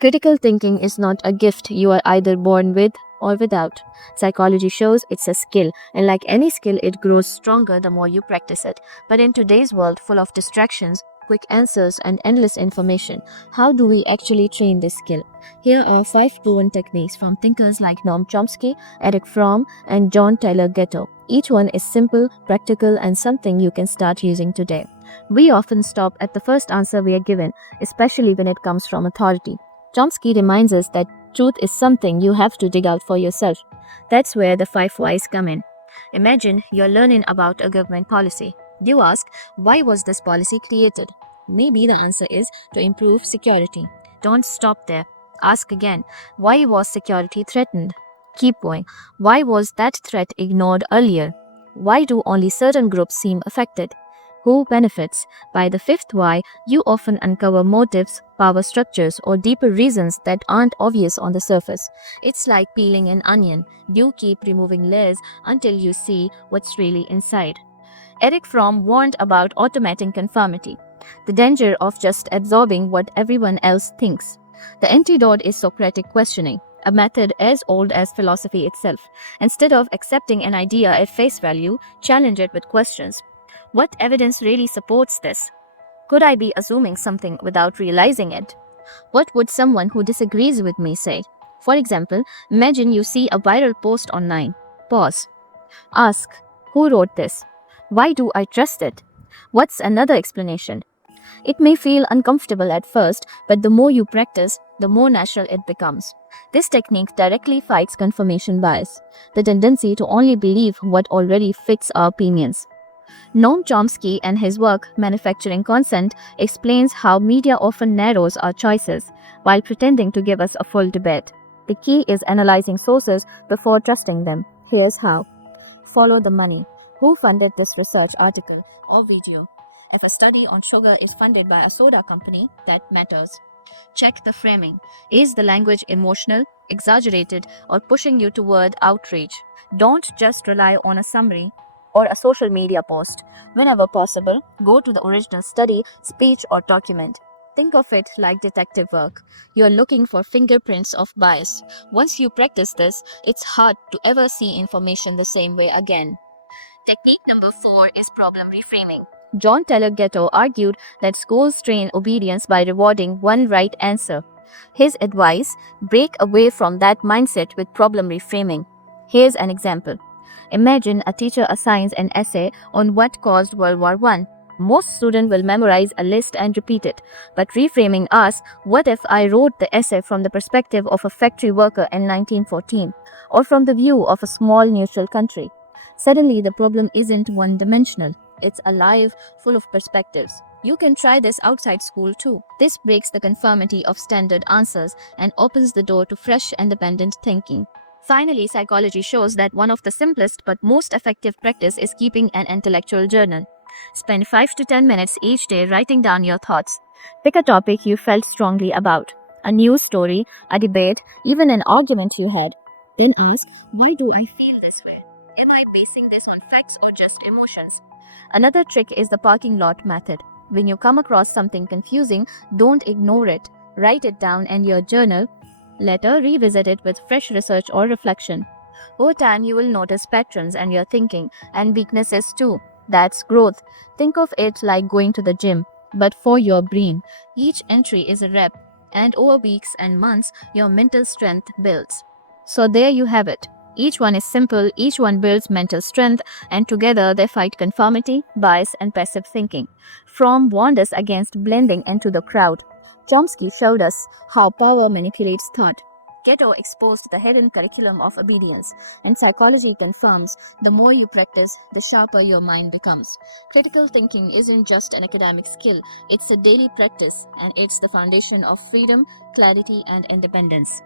Critical thinking is not a gift you are either born with or without. Psychology shows it's a skill, and like any skill, it grows stronger the more you practice it. But in today's world full of distractions, quick answers, and endless information, how do we actually train this skill? Here are 5 proven techniques from thinkers like Noam Chomsky, Eric Fromm, and John Taylor Gatto. Each one is simple, practical, and something you can start using today. We often stop at the first answer we are given, especially when it comes from authority. Chomsky reminds us that truth is something you have to dig out for yourself. That's where the 5 whys come in. Imagine you're learning about a government policy. You ask, why was this policy created? Maybe the answer is to improve security. Don't stop there. Ask again, why was security threatened? Keep going. Why was that threat ignored earlier? Why do only certain groups seem affected? Who benefits? By the 5th why, you often uncover motives, power structures, or deeper reasons that aren't obvious on the surface. It's like peeling an onion. You keep removing layers until you see what's really inside. Eric Fromm warned about automating conformity, the danger of just absorbing what everyone else thinks. The antidote is Socratic questioning, a method as old as philosophy itself. Instead of accepting an idea at face value, challenge it with questions. What evidence really supports this? Could I be assuming something without realizing it? What would someone who disagrees with me say? For example, imagine you see a viral post online. Pause. Ask, who wrote this? Why do I trust it? What's another explanation? It may feel uncomfortable at first, but the more you practice, the more natural it becomes. This technique directly fights confirmation bias, the tendency to only believe what already fits our opinions. Noam Chomsky and his work, Manufacturing Consent, explains how media often narrows our choices while pretending to give us a full debate. The key is analyzing sources before trusting them. Here's how. Follow the money. Who funded this research article or video? If a study on sugar is funded by a soda company, that matters. Check the framing. Is the language emotional, exaggerated, or pushing you toward outrage? Don't just rely on a summary or a social media post. Whenever possible, go to the original study, speech, or document. Think of it like detective work. You're looking for fingerprints of bias. Once you practice this, it's hard to ever see information the same way again. Technique number 4 is problem reframing. John Taylor Gatto argued that schools train obedience by rewarding one right answer. His advice: break away from that mindset with problem reframing. Here's an example. Imagine a teacher assigns an essay on what caused World War I. Most students will memorize a list and repeat it. But reframing asks, what if I wrote the essay from the perspective of a factory worker in 1914, or from the view of a small neutral country? Suddenly, the problem isn't one-dimensional. It's alive, full of perspectives. You can try this outside school too. This breaks the conformity of standard answers and opens the door to fresh, independent thinking. Finally, psychology shows that one of the simplest but most effective practice is keeping an intellectual journal. Spend 5 to 10 minutes each day writing down your thoughts. Pick a topic you felt strongly about, a news story, a debate, even an argument you had. Then ask, why do I feel this way? Am I basing this on facts or just emotions? Another trick is the parking lot method. When you come across something confusing, don't ignore it. Write it down in your journal. Later, revisit it with fresh research or reflection. Over time, you will notice patterns in your thinking and weaknesses too. That's growth. Think of it like going to the gym, but for your brain. Each entry is a rep, and over weeks and months, your mental strength builds. So, there you have it. Each one is simple, each one builds mental strength, and together they fight conformity, bias, and passive thinking. Fromm warned us against blending into the crowd. Chomsky showed us how power manipulates thought. Gatto exposed the hidden curriculum of obedience, and psychology confirms the more you practice, the sharper your mind becomes. Critical thinking isn't just an academic skill, it's a daily practice, and it's the foundation of freedom, clarity, and independence.